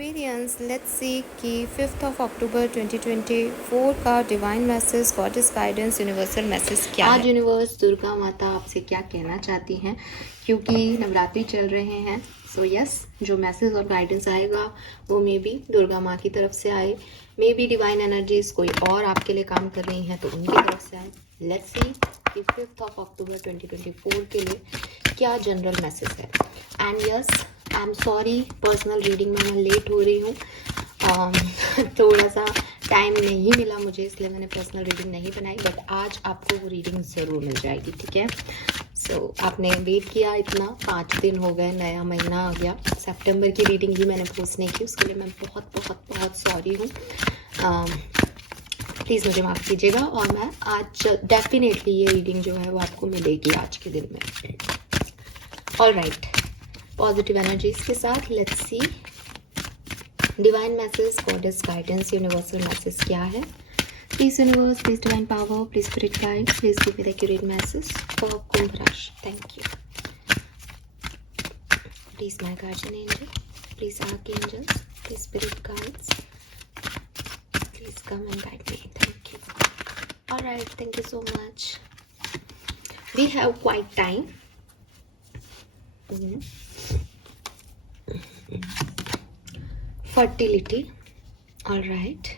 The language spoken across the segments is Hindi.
एक्वेरियंस लेट्स सी कि 5 अक्टूबर 2024 का divine message, goddess guidance, universal message क्या है। आज यूनिवर्स, दुर्गा माता आपसे क्या कहना चाहती हैं, क्योंकि नवरात्रि चल रहे हैं। सो यस, जो मैसेज और गाइडेंस आएगा वो मे बी दुर्गा माँ की तरफ से आए, मे बी डिवाइन एनर्जीज कोई और आपके लिए काम कर रही हैं तो उनकी तरफ से आए। लेट्स सी कि 5 अक्टूबर 2024 के लिए क्या जनरल मैसेज है। And yes, I am sorry, personal reading में मैं लेट हो रही हूँ। थोड़ा सा टाइम नहीं मिला मुझे, इसलिए मैंने पर्सनल रीडिंग नहीं बनाई, बट आज आपको वो रीडिंग ज़रूर मिल जाएगी, ठीक है। सो आपने वेट किया इतना, 5 दिन हो गए, नया महीना आ गया, सितंबर की रीडिंग भी मैंने पोस्ट नहीं की, उसके लिए मैं बहुत बहुत बहुत सॉरी हूँ। प्लीज़ मुझे माफ़ कीजिएगा, और मैं आज डेफिनेटली ये रीडिंग जो है वो आपको मिलेगी आज के दिन में। ऑल राइट, पॉजिटिव एनर्जीज के साथ let's see divine message, goddess guidance, universal message क्या है। Please universe, please divine power, please spirit guide, please give me the accurate message for कुंभ राशि। Thank you. Please my guardian angel, please archangels, please spirit guides, please come and guide me. Thank you. Alright, thank you so much. We have quiet time. Fertility, all right.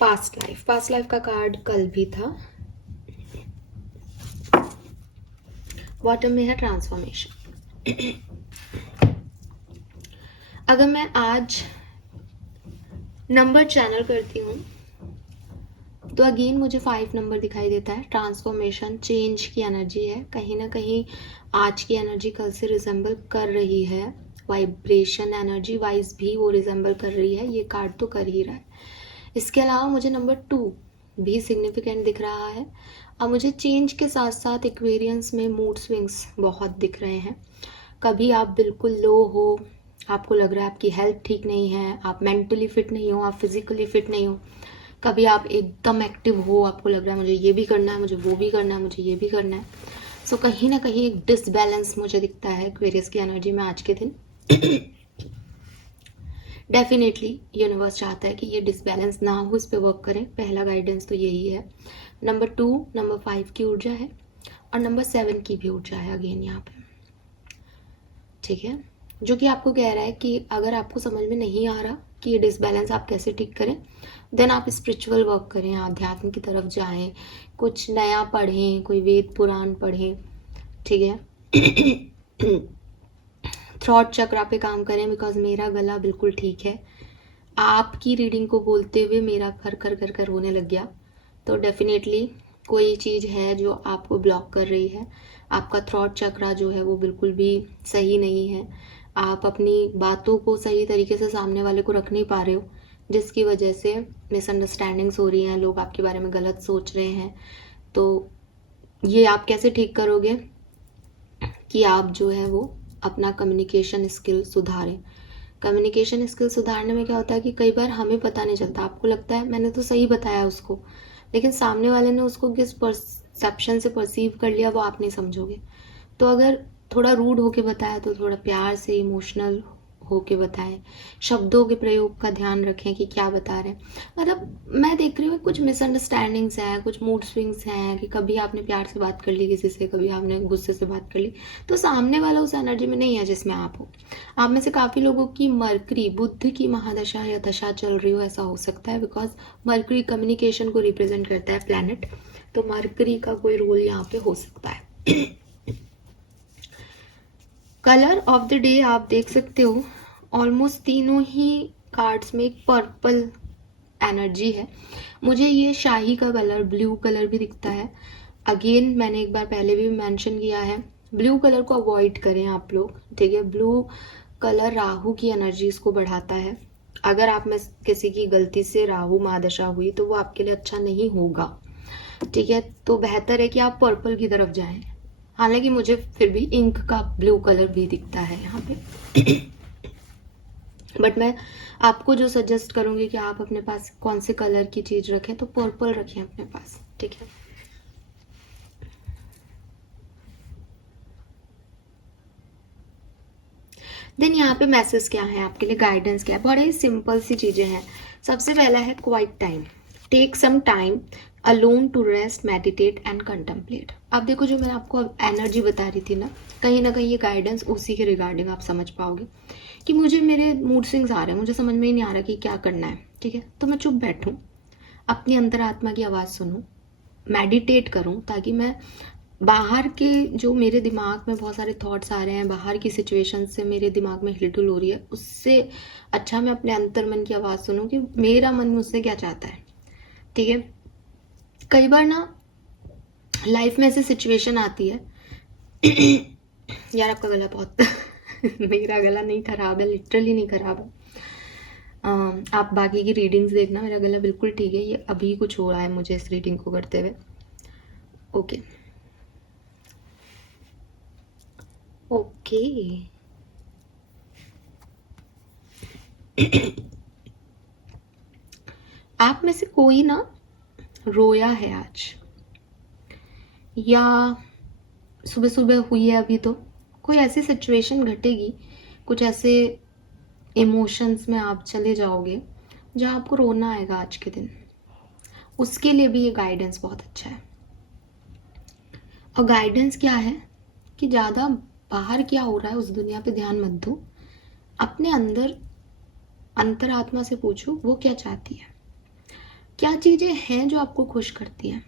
Past life का कार्ड कल भी था। बॉटम में है ट्रांसफॉर्मेशन। अगर मैं आज नंबर चैनल करती हूँ तो अगेन मुझे 5 नंबर दिखाई देता है। ट्रांसफॉर्मेशन, चेंज की एनर्जी है, कहीं ना कहीं आज की एनर्जी कल से रिजेंबल कर रही है। वाइब्रेशन एनर्जी वाइज भी वो रिजेंबल कर रही है, ये कार्ड तो कर ही रहा है। इसके अलावा मुझे नंबर 2 भी सिग्निफिकेंट दिख रहा है। अब मुझे चेंज के साथ साथ एक्वेरियंस में मूड स्विंग्स बहुत दिख रहे हैं। कभी आप बिल्कुल लो हो, आपको लग रहा है आपकी हेल्थ ठीक नहीं है, आप मेंटली फिट नहीं हो, आप फिजिकली फिट नहीं हो। कभी आप एकदम एक्टिव हो, आपको लग रहा है मुझे ये भी करना है, मुझे वो भी करना है, मुझे ये भी करना है। सो कहीं ना कहीं एक डिसबैलेंस मुझे दिखता है एक्वेरियस की एनर्जी में आज के दिन। डेफिनेटली यूनिवर्स चाहता है कि ये डिसबैलेंस ना हो, इस पर वर्क करें। पहला गाइडेंस तो यही है। नंबर 2, नंबर 5 की ऊर्जा है और नंबर 7 की भी ऊर्जा है अगेन यहाँ पे, ठीक है, जो कि आपको कह रहा है कि अगर आपको समझ में नहीं आ रहा कि ये डिसबैलेंस आप कैसे ठीक करें, देन आप स्पिरिचुअल वर्क करें, आध्यात्म की तरफ जाएं, कुछ नया पढ़ें, कोई वेद पुराण पढ़ें, ठीक है। थ्रॉट चक्रा पे काम करें, बिकॉज मेरा गला बिल्कुल ठीक है। आपकी रीडिंग को बोलते हुए मेरा खर खर कर कर होने लग गया, तो डेफिनेटली कोई चीज़ है जो आपको ब्लॉक कर रही है। आपका थ्रॉट चक्रा जो है वो बिल्कुल भी सही नहीं है। आप अपनी बातों को सही तरीके से सामने वाले को रख नहीं पा रहे हो, जिसकी वजह से मिसअंडरस्टैंडिंग्स हो रही हैं, लोग आपके बारे में गलत सोच रहे हैं। तो ये आप कैसे ठीक करोगे कि आप जो है वो अपना कम्युनिकेशन स्किल सुधारें। कम्युनिकेशन स्किल सुधारने में क्या होता है कि कई बार हमें पता नहीं चलता, आपको लगता है मैंने तो सही बताया उसको, लेकिन सामने वाले ने उसको किस परसेप्शन से परसीव कर लिया वो आप नहीं समझोगे। तो अगर थोड़ा रूड होके बताया तो थोड़ा प्यार से, इमोशनल होके बताएं, शब्दों के प्रयोग का ध्यान रखें कि क्या बता रहे हैं। मतलब मैं देख रही हूँ कुछ मिसअंडरस्टैंडिंग्स हैं, कुछ मूड स्विंग्स हैं कि कभी आपने प्यार से बात कर ली किसी से, कभी आपने गुस्से से बात कर ली, तो सामने वाला उस एनर्जी में नहीं है जिसमें आप हो। आप में से काफ़ी लोगों की मरकरी, बुध की महादशा या दशा चल रही हो, ऐसा हो सकता है, बिकॉज मरकरी कम्युनिकेशन को रिप्रेजेंट करता है प्लैनेट, तो मरकरी का कोई रोल यहाँ पे हो सकता है। कलर ऑफ द डे आप देख सकते हो, ऑलमोस्ट तीनों ही कार्ड्स में एक पर्पल एनर्जी है। मुझे ये शाही का कलर, ब्लू कलर भी दिखता है। अगेन मैंने एक बार पहले भी मेंशन किया है, ब्लू कलर को अवॉइड करें आप लोग, ठीक है। ब्लू कलर राहु की एनर्जीज को बढ़ाता है। अगर आप में किसी की गलती से राहु महादशा हुई तो वो आपके लिए अच्छा नहीं होगा, ठीक है। तो बेहतर है कि आप पर्पल की तरफ जाएं। हालांकि मुझे फिर भी इंक का ब्लू कलर भी दिखता है यहाँ पे। बट मैं आपको जो सजेस्ट करूंगी कि आप अपने पास कौन से कलर की चीज रखें, तो पर्पल रखें अपने पास, ठीक है। देन यहाँ पे मैसेज क्या है आपके लिए, गाइडेंस क्या है, बड़े सिंपल सी चीज़ें हैं। सबसे पहला है quiet time, take some time alone to rest, meditate and contemplate. अब देखो जो मैंने आपको एनर्जी बता रही थी ना कहीं ये गाइडेंस उसी के रिगार्डिंग आप समझ पाओगे कि मुझे मेरे मूड स्विंग्स आ रहे हैं, मुझे समझ में ही नहीं आ रहा कि क्या करना है, ठीक है, तो मैं चुप बैठूं, अपनी अंतरात्मा की आवाज़ सुनूं, मेडिटेट करूं, ताकि मैं बाहर के जो मेरे दिमाग में बहुत सारे थॉट्स आ रहे हैं, बाहर की सिचुएशन से मेरे दिमाग में हिलडुल हो रही है, उससे अच्छा मैं अपने अंतर मन की आवाज़ सुनूं कि मेरा मन मुझसे क्या चाहता है, ठीक है। कई बार ना लाइफ में ऐसी सिचुएशन आती है यार आपका गला बहुत मेरा गला नहीं खराब है, लिटरली नहीं खराब है। आप बाकी की रीडिंग्स देखना, मेरा गला बिल्कुल ठीक है, ये अभी कुछ हो रहा है मुझे इस रीडिंग को करते हुए। ओके ओके आप में से कोई ना रोया है आज, या सुबह सुबह हुई है अभी, तो कोई ऐसी सिचुएशन घटेगी, कुछ ऐसे इमोशंस में आप चले जाओगे जहाँ आपको रोना आएगा आज के दिन, उसके लिए भी ये गाइडेंस बहुत अच्छा है। और गाइडेंस क्या है कि ज़्यादा बाहर क्या हो रहा है उस दुनिया पे ध्यान मत दो, अपने अंदर अंतरात्मा से पूछो वो क्या चाहती है, क्या चीज़ें हैं जो आपको खुश करती हैं।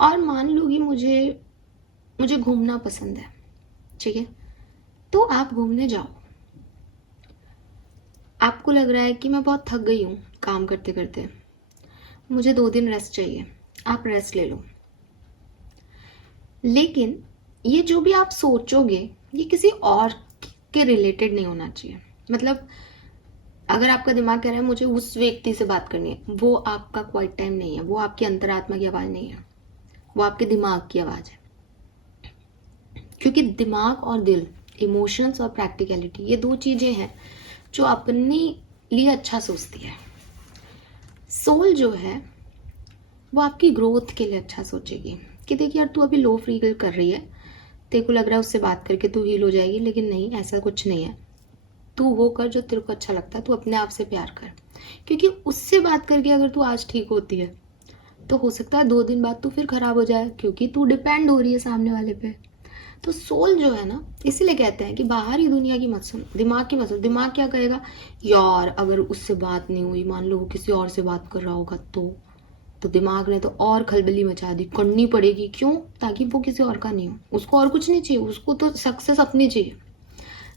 और मान लो कि मुझे घूमना पसंद है, ठीक है, तो आप घूमने जाओ। आपको लग रहा है कि मैं बहुत थक गई हूँ काम करते करते, मुझे 2 दिन रेस्ट चाहिए, आप रेस्ट ले लो। लेकिन ये जो भी आप सोचोगे ये किसी और के रिलेटेड नहीं होना चाहिए। मतलब अगर आपका दिमाग कह रहा है मुझे उस व्यक्ति से बात करनी है, वो आपका क्वाइट टाइम नहीं है, वो आपकी अंतरात्मा की आवाज़ नहीं है, वो आपके दिमाग की आवाज़ है। क्योंकि दिमाग और दिल, इमोशंस और प्रैक्टिकलिटी, ये 2 चीज़ें हैं जो अपने लिए अच्छा सोचती है। सोल जो है वो आपकी ग्रोथ के लिए अच्छा सोचेगी कि देखिए यार तू अभी लो फील कर रही है, तेरे को लग रहा है उससे बात करके तू हील हो जाएगी, लेकिन नहीं, ऐसा कुछ नहीं है। तू वो कर जो तेरे को अच्छा लगता है, तू अपने आप से प्यार कर, क्योंकि उससे बात करके अगर तू आज ठीक होती है तो हो सकता है 2 दिन बाद तू फिर खराब हो जाए, क्योंकि तू डिपेंड हो रही है सामने वाले पे। तो सोल जो है ना, इसीलिए कहते हैं कि बाहर ही दुनिया की मत सुन, दिमाग की मत सुन। दिमाग क्या कहेगा, यार अगर उससे बात नहीं हुई, मान लो वो किसी और से बात कर रहा होगा, तो दिमाग ने तो और खलबली मचा दी, करनी पड़ेगी, क्यों, ताकि वो किसी और का नहीं हो, उसको और कुछ नहीं चाहिए, उसको तो सक्सेस अपनी चाहिए।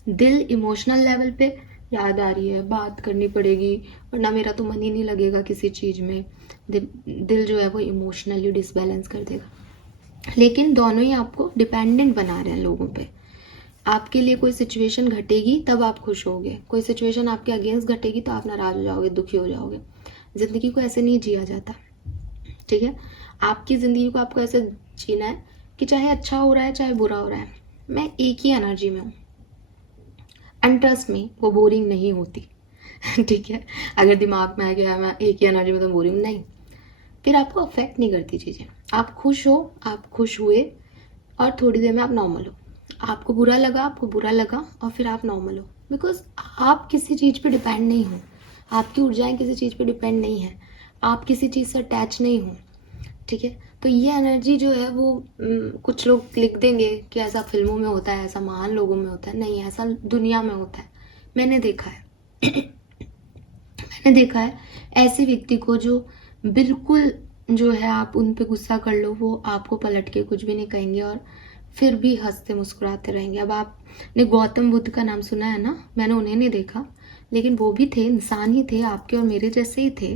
दिल इमोशनल लेवल पे याद आ रही है, बात करनी पड़ेगी वरना मेरा तो मन ही नहीं लगेगा किसी चीज़ में, दिल जो है वो इमोशनली डिसबैलेंस कर देगा। लेकिन दोनों ही आपको डिपेंडेंट बना रहे हैं लोगों पे। आपके लिए कोई सिचुएशन घटेगी तब आप खुश होगे, कोई सिचुएशन आपके अगेंस्ट घटेगी तो आप नाराज हो जाओगे, दुखी हो जाओगे। ज़िंदगी को ऐसे नहीं जिया जाता, ठीक है। आपकी ज़िंदगी को आपको ऐसे जीना है कि चाहे अच्छा हो रहा है चाहे बुरा हो रहा है, मैं एक ही एनर्जी में हूँ, एंड ट्रस्ट मी वो बोरिंग नहीं होती ठीक है। अगर दिमाग में आ गया मैं एक ही एनर्जी में तो बोरिंग नहीं, फिर आपको अफेक्ट नहीं करती चीज़ें। आप खुश हो, आप खुश हुए और थोड़ी देर में आप नॉर्मल हो, आपको बुरा लगा और फिर आप नॉर्मल हो, बिकॉज आप किसी चीज़ पे डिपेंड नहीं हो, आपकी ऊर्जाएं किसी चीज़ पे डिपेंड नहीं है, आप किसी चीज़ से अटैच नहीं हो, ठीक है। तो ये एनर्जी जो है वो कुछ लोग लिख देंगे कि ऐसा फिल्मों में होता है, ऐसा महान लोगों में होता है, नहीं, ऐसा दुनिया में होता है। मैंने देखा है मैंने देखा है ऐसे व्यक्ति को जो बिल्कुल जो है आप उन पे गुस्सा कर लो वो आपको पलट के कुछ भी नहीं कहेंगे और फिर भी हंसते मुस्कुराते रहेंगे। अब आपने गौतम बुद्ध का नाम सुना है ना, मैंने उन्हें नहीं देखा, लेकिन वो भी थे, इंसान ही थे, आपके और मेरे जैसे ही थे।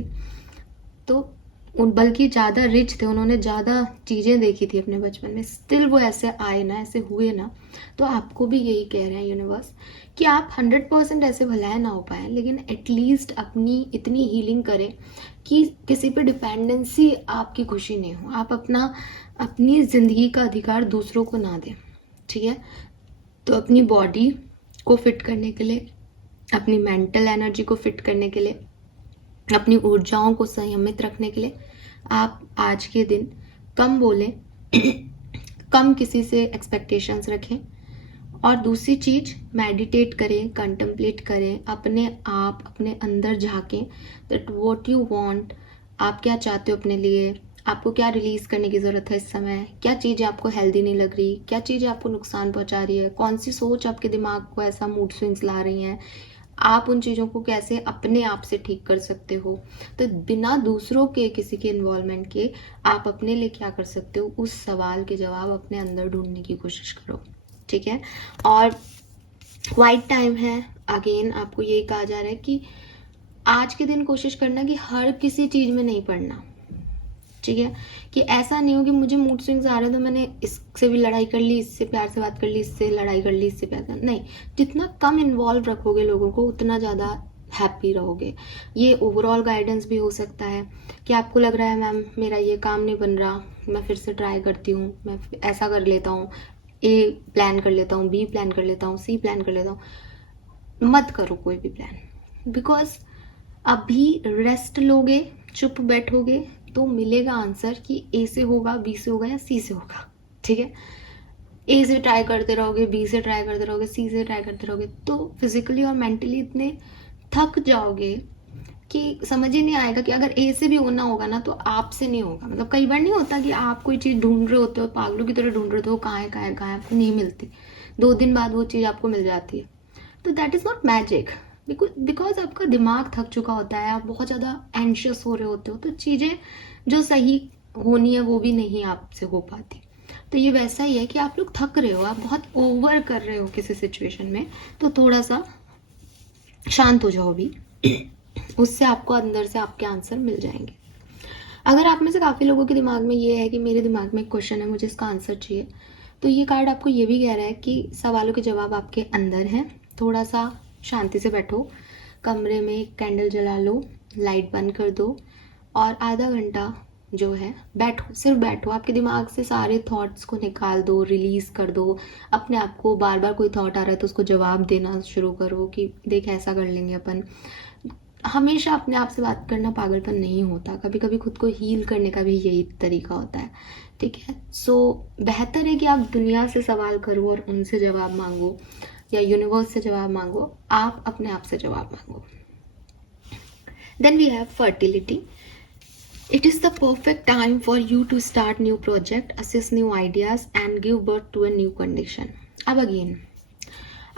तो उन बल्कि ज़्यादा रिच थे, उन्होंने ज़्यादा चीज़ें देखी थी अपने बचपन में, स्टिल वो ऐसे आए ना, ऐसे हुए ना। तो आपको भी यही कह रहे हैं यूनिवर्स कि आप 100% ऐसे भलाए ना हो पाए, लेकिन एटलीस्ट अपनी इतनी हीलिंग करें कि किसी पे डिपेंडेंसी आपकी खुशी नहीं हो, आप अपनी ज़िंदगी का अधिकार दूसरों को ना दें, ठीक है। तो अपनी बॉडी को फिट करने के लिए, अपनी मेंटल एनर्जी को फिट करने के लिए, अपनी ऊर्जाओं को संयमित रखने के लिए आप आज के दिन कम बोलें कम किसी से एक्सपेक्टेशंस रखें और दूसरी चीज़, मेडिटेट करें, कंtemplate करें, अपने आप अपने अंदर झांकें दैट व्हाट यू वांट, आप क्या चाहते हो अपने लिए, आपको क्या रिलीज़ करने की ज़रूरत है इस समय, क्या चीज़ें आपको हेल्दी नहीं लग रही, क्या चीज़ें आपको नुकसान पहुंचा रही है, कौन सी सोच आपके दिमाग को ऐसा मूड स्विंग्स ला रही हैं, आप उन चीज़ों को कैसे अपने आप से ठीक कर सकते हो। तो बिना दूसरों के किसी के इन्वॉल्वमेंट के आप अपने लिए क्या कर सकते हो, उस सवाल के जवाब अपने अंदर ढूंढने की कोशिश करो, ठीक है। और क्वाइट टाइम है, अगेन आपको यही कहा जा रहा है कि आज के दिन कोशिश करना कि हर किसी चीज़ में नहीं पड़ना, ठीक है। कि ऐसा नहीं हो कि मुझे मूड स्विंग्स आ रहे हैं तो मैंने इससे भी लड़ाई कर ली, इससे प्यार से बात कर ली, इससे लड़ाई कर ली, इससे प्यार कर, नहीं। जितना कम इन्वॉल्व रखोगे लोगों को उतना ज़्यादा हैप्पी रहोगे। ये ओवरऑल गाइडेंस भी हो सकता है कि आपको लग रहा है मैम मेरा ये काम नहीं बन रहा, मैं फिर से ट्राई करती हूँ, मैं ऐसा कर लेता हूँ, ए प्लान कर लेता हूँ, बी प्लान कर लेता हूँ, सी प्लान कर लेता हूँ। मत करो कोई भी प्लान, बिकॉज अभी रेस्ट लोगे, चुप बैठोगे तो मिलेगा आंसर कि ए से होगा, बी से होगा या सी से होगा, ठीक है। ए से ट्राई करते रहोगे, बी से ट्राई करते रहोगे, सी से ट्राई करते रहोगे तो फिजिकली और मेंटली इतने थक जाओगे कि समझ ही नहीं आएगा कि अगर ए से भी होना होगा ना तो आपसे नहीं होगा। मतलब कई बार नहीं होता कि आप कोई चीज़ ढूंढ रहे होते हो, पागलों की तरह ढूंढ रहे होते हो, कहाँ है कहाँ है कहाँ है, आपको नहीं मिलती, 2 दिन बाद वो चीज़ आपको मिल जाती है। तो that is not magic, because आपका दिमाग थक चुका होता है, आप बहुत ज़्यादा एंशियस हो रहे होते हो, तो चीज़ें जो सही होनी है वो भी नहीं आपसे हो पाती। तो ये वैसा ही है कि आप लोग थक रहे हो, आप बहुत ओवर कर रहे हो किसी सिचुएशन में, तो थोड़ा सा शांत हो जाओ भी, उससे आपको अंदर से आपके आंसर मिल जाएंगे। अगर आप में से काफ़ी लोगों के दिमाग में ये है कि मेरे दिमाग में एक क्वेश्चन है, मुझे इसका आंसर चाहिए, तो ये कार्ड आपको ये भी कह रहा है कि सवालों के जवाब आपके अंदर हैं। थोड़ा सा शांति से बैठो, कमरे में एक कैंडल जला लो, लाइट बंद कर दो और आधा घंटा जो है बैठो, सिर्फ बैठो, आपके दिमाग से सारे थॉट्स को निकाल दो, रिलीज़ कर दो अपने आप को। बार बार कोई थॉट आ रहा है तो उसको जवाब देना शुरू करो कि देख ऐसा कर लेंगे अपन। हमेशा अपने आप से बात करना पागलपन नहीं होता, कभी कभी खुद को हील करने का भी यही तरीका होता है, ठीक है। सो बेहतर है कि आप दुनिया से सवाल करो और उनसे जवाब मांगो, या यूनिवर्स से जवाब मांगो, आप अपने आप से जवाब मांगो। Then we have fertility. It is the perfect time for you to start new project, assess new ideas and give birth to a new condition. अब अगेन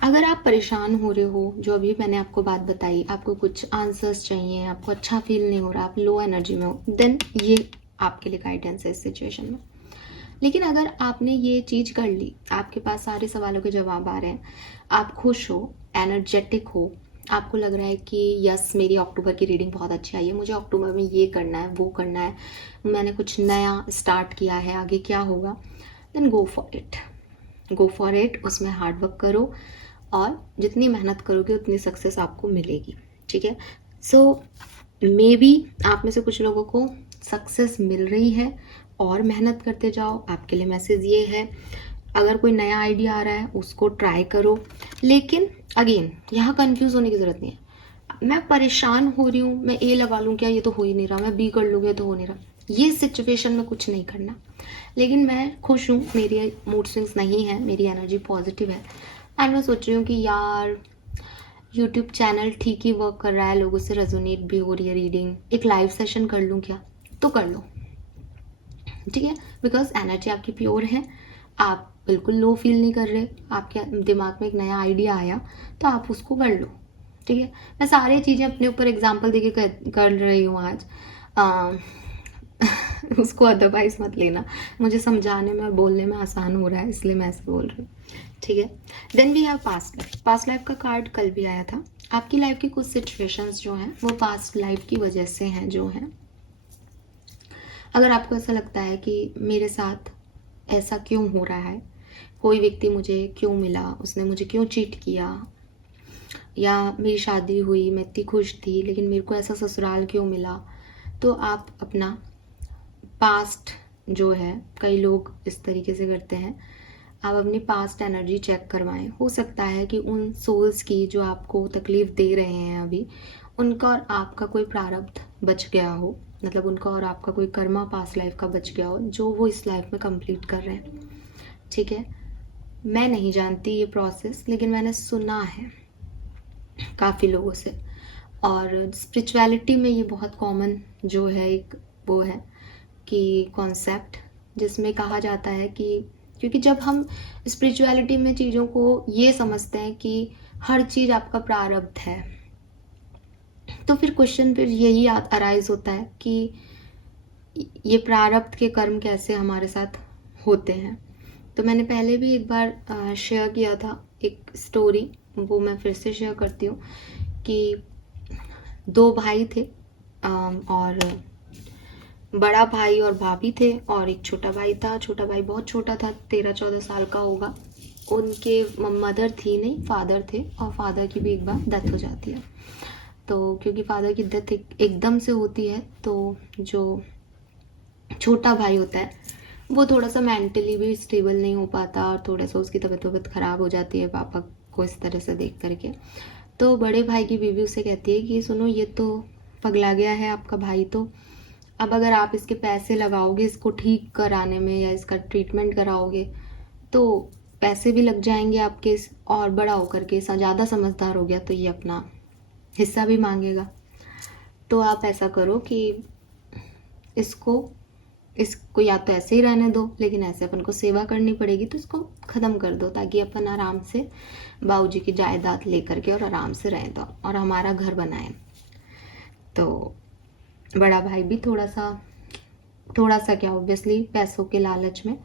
अगर आप परेशान हो रहे हो, जो अभी मैंने आपको बात बताई, आपको कुछ आंसर्स चाहिए, आपको अच्छा फील नहीं हो रहा, आप लो एनर्जी में हो, देन ये आपके लिए गाइडेंस है इस सिचुएशन में। लेकिन अगर आपने ये चीज़ कर ली, आपके पास सारे सवालों के जवाब आ रहे हैं, आप खुश हो, एनर्जेटिक हो, आपको लग रहा है कि यस मेरी अक्टूबर की रीडिंग बहुत अच्छी आई है, मुझे अक्टूबर में ये करना है, वो करना है, मैंने कुछ नया स्टार्ट किया है, आगे क्या होगा, then go for it, go for it. उसमें हार्ड वर्क करो और जितनी मेहनत करोगे उतनी सक्सेस आपको मिलेगी, ठीक है। सो मे बी आप में से कुछ लोगों को सक्सेस मिल रही है और मेहनत करते जाओ। आपके लिए मैसेज ये है, अगर कोई नया आइडिया आ रहा है उसको ट्राई करो, लेकिन अगेन यहाँ कंफ्यूज होने की ज़रूरत नहीं है। मैं परेशान हो रही हूँ, मैं ए लगा लूँ क्या, ये तो हो ही नहीं रहा, मैं बी कर लूँगी तो हो नहीं रहा, ये सिचुएशन में कुछ नहीं करना। लेकिन मैं खुश हूँ, मेरी मूड स्विंग्स नहीं है, मेरी एनर्जी पॉजिटिव है एंड मैं सोच रही हूँ कि यार यूट्यूब चैनल ठीक ही वर्क कर रहा है, लोगों से रेजोनेट भी हो रही है रीडिंग, एक लाइव सेशन कर लूँ क्या, तो कर लो, ठीक है। बिकॉज एनर्जी आपकी प्योर है, आप बिल्कुल लो फील नहीं कर रहे, आपके दिमाग में एक नया आइडिया आया तो आप उसको कर लो, ठीक है। मैं सारी चीज़ें अपने ऊपर एग्जाम्पल देके कर रही हूँ आज, उसको अदरवाइज मत लेना, मुझे समझाने में और बोलने में आसान हो रहा है इसलिए मैं ऐसे बोल रही हूँ, ठीक है। Then we have past life. Past life का कार्ड कल भी आया था। आपकी लाइफ की कुछ सिचुएशंस जो हैं वो पास्ट लाइफ की वजह से हैं जो हैं। अगर आपको ऐसा लगता है कि मेरे साथ ऐसा क्यों हो रहा है, कोई व्यक्ति मुझे क्यों मिला, उसने मुझे क्यों चीट किया, या मेरी शादी हुई मैं इतनी खुश थी लेकिन मेरे को ऐसा ससुराल क्यों मिला, तो आप अपना पास्ट जो है, कई लोग इस तरीके से करते हैं, आप अपनी पास्ट एनर्जी चेक करवाएं। हो सकता है कि उन सोल्स की जो आपको तकलीफ़ दे रहे हैं अभी, उनका और आपका कोई प्रारब्ध बच गया हो, मतलब उनका और आपका कोई कर्मा पास्ट लाइफ का बच गया हो जो वो इस लाइफ में कंप्लीट कर रहे हैं, ठीक है। मैं नहीं जानती ये प्रोसेस, लेकिन मैंने सुना है काफ़ी लोगों से। और स्पिरिचुअलिटी में ये बहुत कॉमन जो है एक वो है कि कॉन्सेप्ट, जिसमें कहा जाता है कि क्योंकि जब हम स्पिरिचुअलिटी में चीज़ों को ये समझते हैं कि हर चीज़ आपका प्रारब्ध है, तो फिर क्वेश्चन फिर यही अराइज होता है कि ये प्रारब्ध के कर्म कैसे हमारे साथ होते हैं। तो मैंने पहले भी एक बार शेयर किया था एक स्टोरी, वो मैं फिर से शेयर करती हूँ कि 2 भाई थे, और बड़ा भाई और भाभी थे, और एक छोटा भाई था। छोटा भाई बहुत छोटा था, 13-14 साल का होगा। उनके मदर थी नहीं, फादर थे, और फादर की भी एक बार डेथ हो जाती है। तो क्योंकि फादर की डेथ एकदम से होती है, तो जो छोटा भाई होता है वो थोड़ा सा मेंटली भी स्टेबल नहीं हो पाता, और थोड़ा सा उसकी तबीयत ख़राब हो जाती है पापा को इस तरह से देख करके। तो बड़े भाई की बीवी उसे कहती है कि सुनो, ये तो पगला गया है आपका भाई, तो अब अगर आप इसके पैसे लगाओगे इसको ठीक कराने में या इसका ट्रीटमेंट कराओगे तो पैसे भी लग जाएंगे आपके, और बड़ा होकर के ज़्यादा समझदार हो गया तो ये अपना हिस्सा भी मांगेगा। तो आप ऐसा करो कि इसको या तो ऐसे ही रहने दो, लेकिन ऐसे अपन को सेवा करनी पड़ेगी, तो इसको ख़त्म कर दो ताकि अपन आराम से बाबूजी की जायदाद लेकर के और आराम से रहें दो और हमारा घर बनाएं। तो बड़ा भाई भी थोड़ा सा क्या, ऑब्वियसली पैसों के लालच में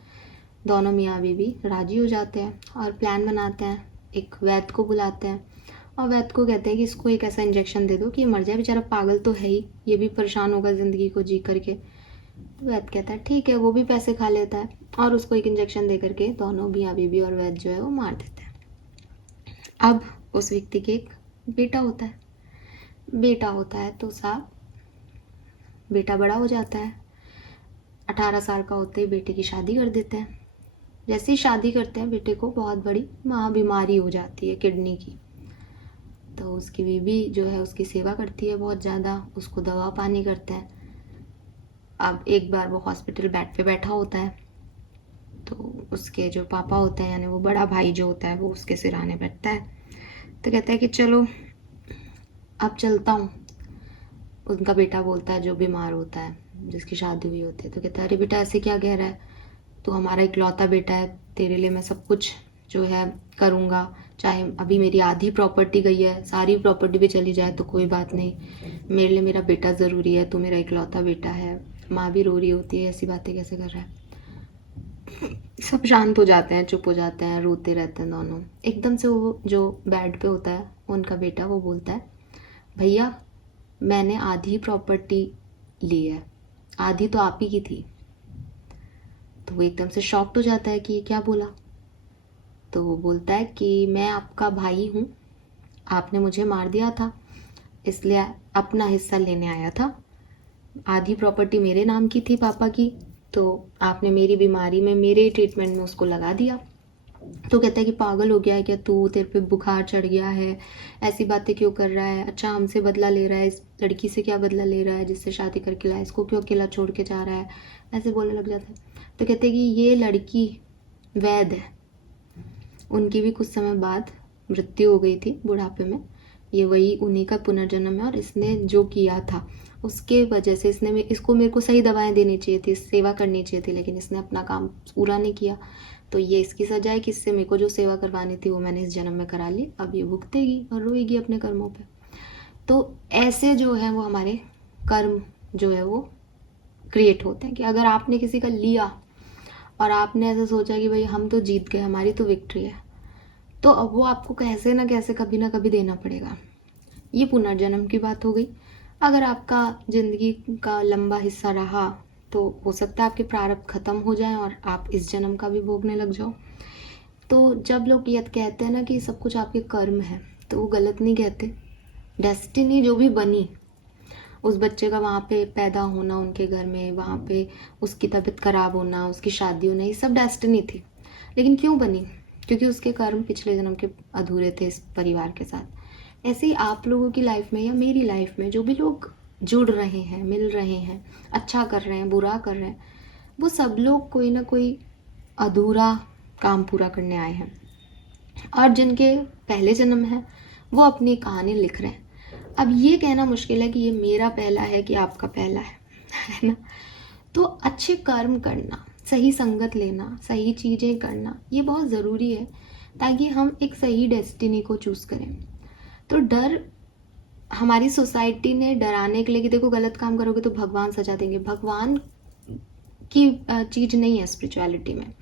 दोनों मियाँ बीवी राजी हो जाते हैं और प्लान बनाते हैं। एक वैद्य को बुलाते हैं और वैद्य को कहते हैं कि इसको एक ऐसा इंजेक्शन दे दो कि ये मर जाए, बेचारा पागल तो है ही, ये भी परेशान होगा ज़िंदगी को जी करके। तो वैद्य कहता है ठीक है, वो भी पैसे खा लेता है और उसको एक इंजेक्शन दे करके दोनों मियाँ बीवी और वैद्य जो है वो मार देते हैं। अब उस व्यक्ति के एक बेटा होता है तो साहब बेटा बड़ा हो जाता है, 18 साल का होते ही बेटे की शादी कर देते हैं। जैसे ही शादी करते हैं बेटे को बहुत बड़ी बीमारी हो जाती है किडनी की। तो उसकी बीवी जो है उसकी सेवा करती है बहुत ज़्यादा, उसको दवा पानी करते हैं। अब एक बार वो हॉस्पिटल बेड पे बैठा होता है, तो उसके जो पापा होते हैं यानी वो बड़ा भाई जो होता है वो उसके सिराने बैठता है। तो कहता है कि चलो अब चलता हूँ। उनका बेटा बोलता है, जो बीमार होता है जिसकी शादी हुई होती है, तो कहता है अरे बेटा ऐसे क्या कह रहा है, तो हमारा इकलौता बेटा है, तेरे लिए मैं सब कुछ जो है करूँगा, चाहे अभी मेरी आधी प्रॉपर्टी गई है, सारी प्रॉपर्टी भी चली जाए तो कोई बात नहीं, मेरे लिए मेरा बेटा ज़रूरी है, तो मेरा इकलौता बेटा है। माँ भी रो रही होती है, ऐसी बातें कैसे कर रहा है। सब शांत हो जाते हैं, चुप हो जाते हैं, रोते रहते हैं दोनों। एकदम से वो जो बेड पे होता है उनका बेटा वो बोलता है, भैया मैंने आधी प्रॉपर्टी ली है, आधी तो आप ही की थी। तो वो एकदम से शॉक्ड हो जाता है कि ये क्या बोला। तो वो बोलता है कि मैं आपका भाई हूँ, आपने मुझे मार दिया था इसलिए अपना हिस्सा लेने आया था। आधी प्रॉपर्टी मेरे नाम की थी पापा की, तो आपने मेरी बीमारी में मेरे ट्रीटमेंट में उसको लगा दिया। तो कहता है कि पागल हो गया है क्या तू, तेरे पे बुखार चढ़ गया है, ऐसी बातें क्यों कर रहा है, अच्छा हमसे बदला ले रहा है, इस लड़की से क्या बदला ले रहा है जिससे शादी करके लाया, इसको क्यों अकेला छोड़ के जा रहा है, ऐसे बोलने लग जाता है। तो कहते हैं कि ये लड़की वैद्य है, उनकी भी कुछ समय बाद मृत्यु हो गई थी बुढ़ापे में, ये वही उन्हीं का पुनर्जन्म है, और इसने जो किया था उसके वजह से इसको मेरे को सही दवाएं देनी चाहिए थी, सेवा करनी चाहिए थी, लेकिन इसने अपना काम पूरा नहीं किया, तो ये इसकी सजा है कि इससे मेरे को जो सेवा करवानी थी वो मैंने इस जन्म में करा ली, अब ये भुगतेगी और रोएगी अपने कर्मों पे। तो ऐसे जो है वो हमारे कर्म जो है वो क्रिएट होते हैं कि अगर आपने किसी का लिया और आपने ऐसा सोचा कि भाई हम तो जीत गए, हमारी तो विक्ट्री है, तो अब वो आपको कैसे ना कैसे कभी ना कभी देना पड़ेगा। ये पुनर्जन्म की बात हो गई। अगर आपका ज़िंदगी का लंबा हिस्सा रहा तो हो सकता है आपके प्रारब्ध खत्म हो जाएं और आप इस जन्म का भी भोगने लग जाओ। तो जब लोग ये कहते हैं ना कि सब कुछ आपके कर्म है, तो वो गलत नहीं कहते। डेस्टिनी जो भी बनी, उस बच्चे का वहाँ पे पैदा होना उनके घर में, वहाँ पे उसकी तबीयत खराब होना, उसकी शादी होना, ये सब डेस्टिनी थी। लेकिन क्यों बनी? क्योंकि उसके कर्म पिछले जन्म के अधूरे थे इस परिवार के साथ। ऐसे ही आप लोगों की लाइफ में या मेरी लाइफ में जो भी लोग जुड़ रहे हैं, मिल रहे हैं, अच्छा कर रहे हैं, बुरा कर रहे हैं, वो सब लोग कोई ना कोई अधूरा काम पूरा करने आए हैं, और जिनके पहले जन्म है वो अपनी कहानी लिख रहे हैं। अब ये कहना मुश्किल है कि ये मेरा पहला है कि आपका पहला है ना। तो अच्छे कर्म करना, सही संगत लेना, सही चीज़ें करना, ये बहुत ज़रूरी है ताकि हम एक सही डेस्टिनी को चूज़ करें। तो डर हमारी सोसाइटी ने डराने के लिए कि देखो गलत काम करोगे तो भगवान सजा देंगे, भगवान की चीज़ नहीं है स्पिरिचुअलिटी में।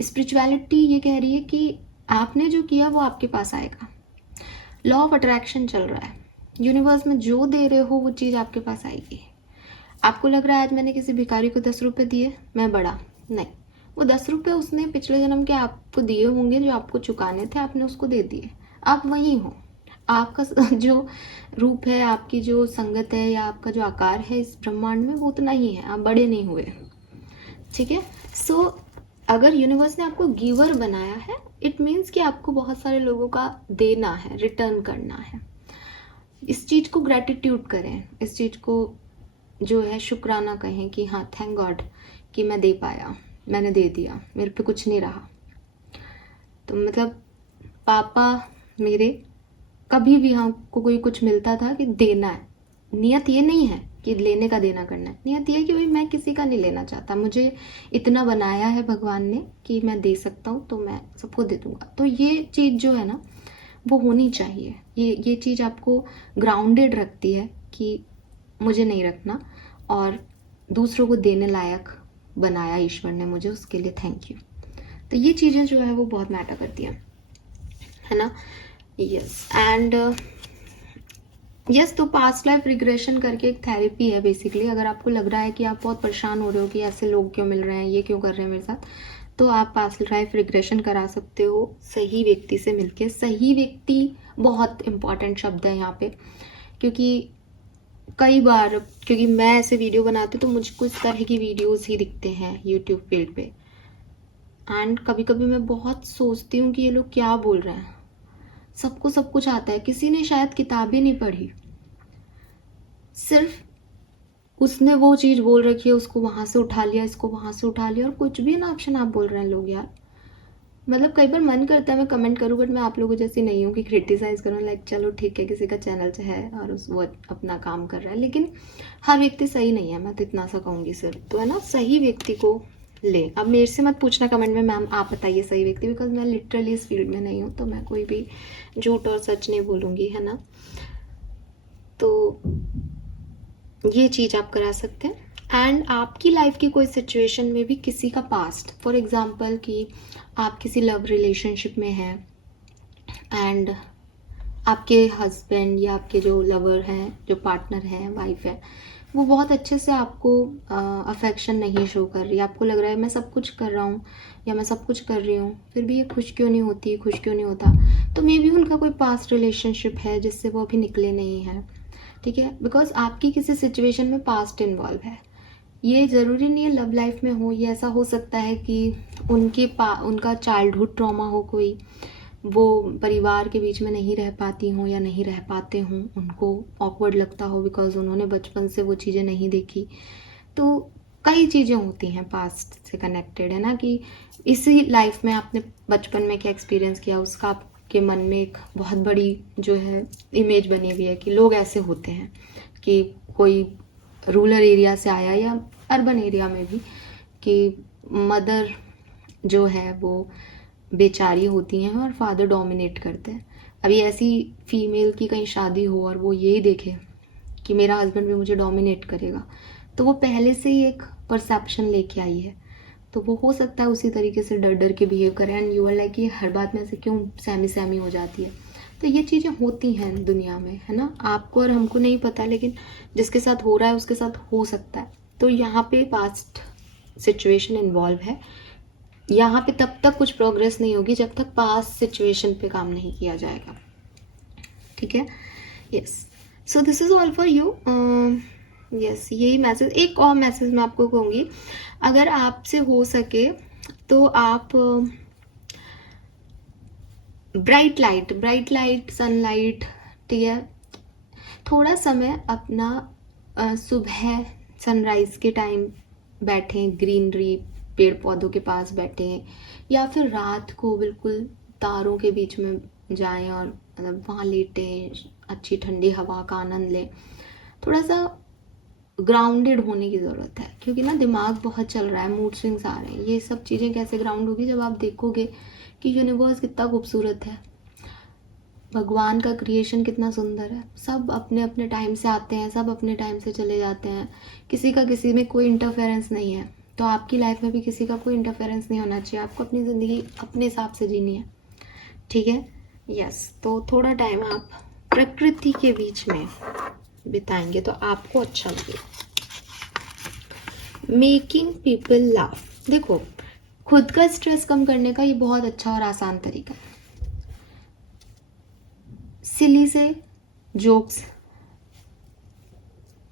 स्पिरिचुअलिटी ये कह रही है कि आपने जो किया वो आपके पास आएगा। लॉ ऑफ अट्रैक्शन चल रहा है, यूनिवर्स में जो दे रहे हो वो चीज़ आपके पास आएगी। आपको लग रहा है आज मैंने किसी भिखारी को 10 रुपये दिए, मैं बड़ा नहीं, वो 10 रुपये उसने पिछले जन्म के आपको दिए होंगे, जो आपको चुकाने थे आपने उसको दे दिए। आप वहीं हो, आपका जो रूप है, आपकी जो संगत है या आपका जो आकार है इस ब्रह्मांड में वो उतना ही है, आप बड़े नहीं हुए। ठीक है। सो अगर यूनिवर्स ने आपको गिवर बनाया है, इट मीन्स कि आपको बहुत सारे लोगों का देना है, रिटर्न करना है। इस चीज़ को ग्रैटिट्यूड करें, इस चीज़ को जो है शुक्राना कहें कि हाँ थैंक गॉड कि मैं दे पाया, मैंने दे दिया, मेरे पे कुछ नहीं रहा। तो मतलब पापा मेरे कभी भी हमको कोई कुछ मिलता था कि देना है, नियत ये नहीं है कि लेने का देना करना है, नियत ये है कि भाई मैं किसी का नहीं लेना चाहता, मुझे इतना बनाया है भगवान ने कि मैं दे सकता हूँ तो मैं सबको दे दूँगा। तो ये चीज़ जो है ना वो होनी चाहिए, ये चीज़ आपको ग्राउंडेड रखती है कि मुझे नहीं रखना, और दूसरों को देने लायक बनाया ईश्वर ने मुझे, उसके लिए थैंक यू। तो ये चीज़ें जो है वो बहुत मैटर करती हैं, है ना। यस एंड यस, तो पास्ट लाइफ रिग्रेशन करके एक थेरेपी है बेसिकली। अगर आपको लग रहा है कि आप बहुत परेशान हो रहे हो कि ऐसे लोग क्यों मिल रहे हैं, ये क्यों कर रहे हैं मेरे साथ, तो आप पास्ट लाइफ रिग्रेशन करा सकते हो सही व्यक्ति से मिलके। सही व्यक्ति बहुत इम्पॉर्टेंट शब्द है यहाँ पे, क्योंकि कई बार क्योंकि मैं ऐसे वीडियो बनाती हूँ तो मुझको इस तरह की वीडियोस ही दिखते हैं यूट्यूब फील्ड पे, एंड कभी कभी मैं बहुत सोचती हूँ कि ये लोग क्या बोल रहे हैं। सबको सब कुछ आता है, किसी ने शायद किताबें नहीं पढ़ी, सिर्फ उसने वो चीज़ बोल रखी है, उसको वहाँ से उठा लिया, इसको वहाँ से उठा लिया, और कुछ भी ना ऑप्शन आप बोल रहे हैं लोग यार। मतलब कई बार मन करता है मैं कमेंट करूँ, बट मैं आप लोगों जैसी नहीं हूँ कि क्रिटिसाइज करूँ, लाइक चलो ठीक है किसी का चैनल है और उस वो अपना काम कर रहा है, लेकिन हर व्यक्ति सही नहीं है, मैं तो इतना सा कहूँगी सिर्फ। तो है ना, सही व्यक्ति को ले। अब मेरे से मत पूछना कमेंट में मैम आप बताइए सही व्यक्ति, बिकॉज मैं लिटरली इस फील्ड में नहीं हूँ, तो मैं कोई भी झूठ और सच नहीं बोलूँगी, है ना। तो ये चीज़ आप करा सकते हैं। एंड आपकी लाइफ की कोई सिचुएशन में भी किसी का पास्ट, फॉर एग्जांपल कि आप किसी लव रिलेशनशिप में हैं एंड आपके हस्बैंड या आपके जो लवर हैं, जो पार्टनर हैं, वाइफ है, वो बहुत अच्छे से आपको अफेक्शन नहीं शो कर रही, आपको लग रहा है मैं सब कुछ कर रहा हूँ या मैं सब कुछ कर रही हूँ, फिर भी ये खुश क्यों नहीं होती, खुश क्यों नहीं होता, तो मे बी उनका कोई पास्ट रिलेशनशिप है जिससे वो अभी निकले नहीं हैं। ठीक है, बिकॉज आपकी किसी सिचुएशन में पास्ट इन्वॉल्व है। ये ज़रूरी नहीं है लव लाइफ में हो, ये ऐसा हो सकता है कि उनका चाइल्डहुड ट्रॉमा हो कोई, वो परिवार के बीच में नहीं रह पाती हों या नहीं रह पाते हों, उनको ऑकवर्ड लगता हो बिकॉज उन्होंने बचपन से वो चीज़ें नहीं देखी। तो कई चीज़ें होती हैं पास्ट से कनेक्टेड, है ना, कि इसी लाइफ में आपने बचपन में क्या एक्सपीरियंस किया, उसका आपके मन में एक बहुत बड़ी जो है इमेज बनी हुई है कि लोग ऐसे होते हैं, कि कोई रूरल एरिया से आया या अर्बन एरिया में भी, कि मदर जो है वो बेचारी होती हैं और फादर डोमिनेट करते हैं। अभी ऐसी फीमेल की कहीं शादी हो और वो यही देखे कि मेरा हस्बैंड भी मुझे डोमिनेट करेगा, तो वो पहले से ही एक परसेप्शन लेके आई है, तो वो हो सकता है उसी तरीके से डर डर के बिहेव करें, एंड यू आर लाइक ये हर बात में से क्यों सहमी सहमी हो जाती है। तो ये चीज़ें होती हैं दुनिया में, है ना, आपको और हमको नहीं पता, लेकिन जिसके साथ हो रहा है उसके साथ हो सकता है। तो यहाँ पे पास्ट सिचुएशन इन्वॉल्व है, यहाँ पे तब तक कुछ प्रोग्रेस नहीं होगी जब तक पास्ट सिचुएशन पे काम नहीं किया जाएगा। ठीक है, yes, so this is all for you. Yes, यही मैसेज। एक और मैसेज मैं आपको कहूँगी, अगर आपसे हो सके तो आप ब्राइट लाइट सनलाइट, ठीक है, थोड़ा समय अपना सुबह सनराइज़ के टाइम बैठें, ग्रीनरी पेड़ पौधों के पास बैठें, या फिर रात को बिल्कुल तारों के बीच में जाएं और मतलब वहाँ लेटें, अच्छी ठंडी हवा का आनंद लें। थोड़ा सा ग्राउंडेड होने की ज़रूरत है, क्योंकि ना दिमाग बहुत चल रहा है, मूड स्विंग्स आ रहे हैं। ये सब चीज़ें कैसे ग्राउंड होगी? जब आप देखोगे कि यूनिवर्स कितना खूबसूरत है, भगवान का क्रिएशन कितना सुंदर है, सब अपने अपने टाइम से आते हैं, सब अपने टाइम से चले जाते हैं, किसी का किसी में कोई इंटरफेरेंस नहीं है। तो आपकी लाइफ में भी किसी का कोई इंटरफेरेंस नहीं होना चाहिए, आपको अपनी ज़िंदगी अपने हिसाब से जीनी है, ठीक है? यस, तो थोड़ा टाइम आप प्रकृति के बीच में बिताएंगे तो आपको अच्छा लगेगा। मेकिंग पीपल लाफ, देखो खुद का स्ट्रेस कम करने का ये बहुत अच्छा और आसान तरीका है। सिली से जोक्स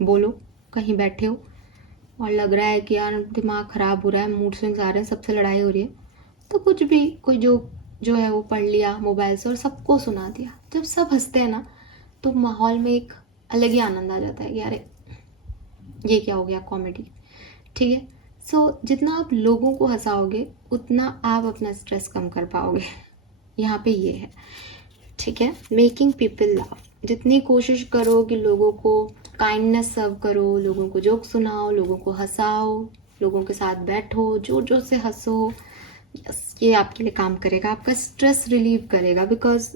बोलो, कहीं बैठे हो और लग रहा है कि यार दिमाग ख़राब हो रहा है, मूड स्विंग्स आ रहे हैं, सबसे लड़ाई हो रही है, तो कुछ भी कोई जोक जो है वो पढ़ लिया मोबाइल से और सबको सुना दिया। जब सब हंसते हैं ना तो माहौल में एक अलग ही आनंद आ जाता है कि अरे ये क्या हो गया, कॉमेडी, ठीक है? सो जितना आप लोगों को हंसाओगे उतना आप अपना स्ट्रेस कम कर पाओगे। यहाँ पे ये है, ठीक है? मेकिंग पीपल लाफ, जितनी कोशिश करो कि लोगों को काइंडनेस सर्व करो, लोगों को जोक सुनाओ, लोगों को हंसाओ, लोगों के साथ बैठो, जोर जोर से हंसो, यस, ये आपके लिए काम करेगा, आपका स्ट्रेस रिलीव करेगा। बिकॉज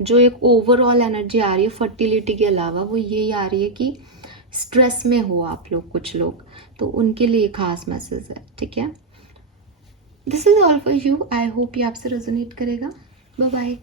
जो एक ओवरऑल एनर्जी आ रही है फर्टिलिटी के अलावा, वो यही आ रही है कि स्ट्रेस में हो आप लोग, कुछ लोग, तो उनके लिए खास मैसेज है, ठीक है? This is all for you. I hope ये आपसे रेजोनेट करेगा। Bye bye.